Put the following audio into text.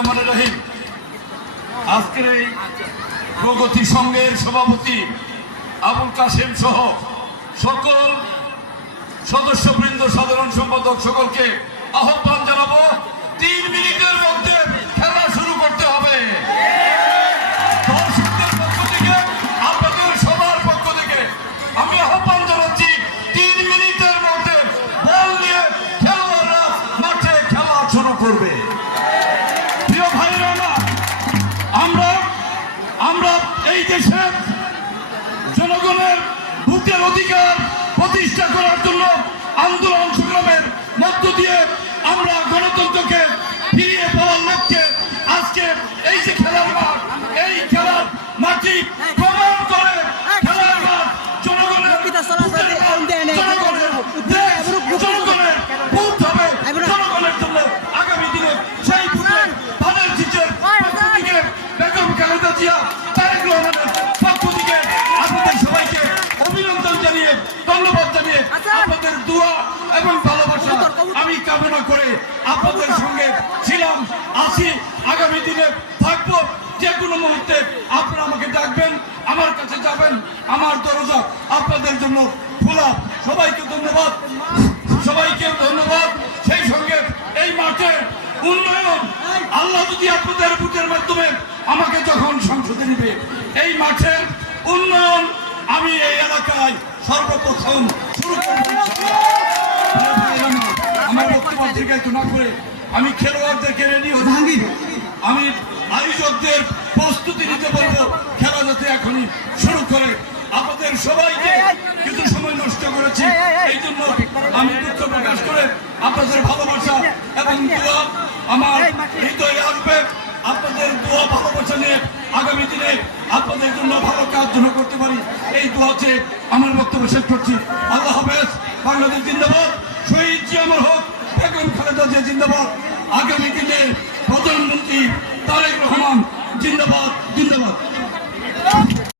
রহমানির রহিম। আজকের এই প্রগতি সংঘের সভাপতি আবুল কাশেম সহ সকল সদস্যবৃন্দ, সাধারণ সম্পাদক সকলকে আহ্বান জানাবো, 3 মিনিটের মধ্যে খেলা শুরু করতে হবে। দর্শকদের পক্ষ থেকে, আপনাদের সবার পক্ষ থেকে আমি আহ্বান জানাচ্ছি, 3 মিনিটের মধ্যে বল নিয়ে খেলোয়াড়রা মাঠে খেলা শুরু করবে। প্রিয় ভাইরা, আমরা এই দেশের জনগণের ভোটের অধিকার প্রতিষ্ঠা করার জন্য আন্দোলন সংগ্রামের মধ্য দিয়ে আমরা গণতন্ত্রকে ফিরিয়ে পাওয়ার লক্ষ্যে আজকে এই যে খেলার মাঠ, এই খেলার মাটি প্রমাণ করে খেলার মাঠ জনগণের ভোট হবে, জনগণের জন্য আগামী দিনে সেই ভোটে ধানের শীষের পক্ষ থেকে বেগম খালেদা জিয়া, তারেক রহমানের পক্ষ থেকে আপনাদের সবাইকে অভিনন্দন জানিয়ে, ধন্যবাদ জানিয়ে, আপনাদের দোয়া এবং ভালোবাসা আমি কামনা করে আপনাদের সঙ্গে ছিলাম, আছি, আগামী দিনে থাকবো। যে কোনো মুহূর্তে আপনারা আমাকে ডাকবেন, আমার কাছে যাবেন, আমার দরজা আপনাদের জন্য খোলা। সবাইকে ধন্যবাদ, সবাইকে ধন্যবাদ। সেই সঙ্গে এই মাঠের উন্নয়ন আল্লাহ যদি আপনাদের ভোটের মাধ্যমে আমাকে যখন সংসদে নিবে, এই মাঠের উন্নয়ন আমি এই এলাকায় সর্বপ্রথম শুরু করব। আমার বক্তব্য দীর্ঘায়িত না করে আমি খেলোয়াড়দেরকে রেডি হতে, আমি আয়োজকদের প্রস্তুতি নিতে বলবো, খেলা যাতে এখনই শুরু করে। আপনাদের সবাইকে কিছু সময় নষ্ট করেছি, এই জন্য আমি দুঃখ প্রকাশ করে আপনাদের ভালোবাসা এবং দোয়া আমার হৃদয়ে আসবে। আপনাদের দোয়া ভালোবাসা নিয়ে আগামী দিনে আপনাদের জন্য ভালো কাজ যেন করতে পারি, এই দোয়া চেয়ে আমার বক্তব্য শেষ করছি। আল্লাহ হাফেজ। বাংলাদেশ জিন্দাবাদ, শহীদ জিয়া অমর হোক, বেগম খালেদা জিয়া জিন্দাবাদ, আগামী দিনে প্রধানমন্ত্রী তারেক রহমান জিন্দাবাদ, জিন্দাবাদ।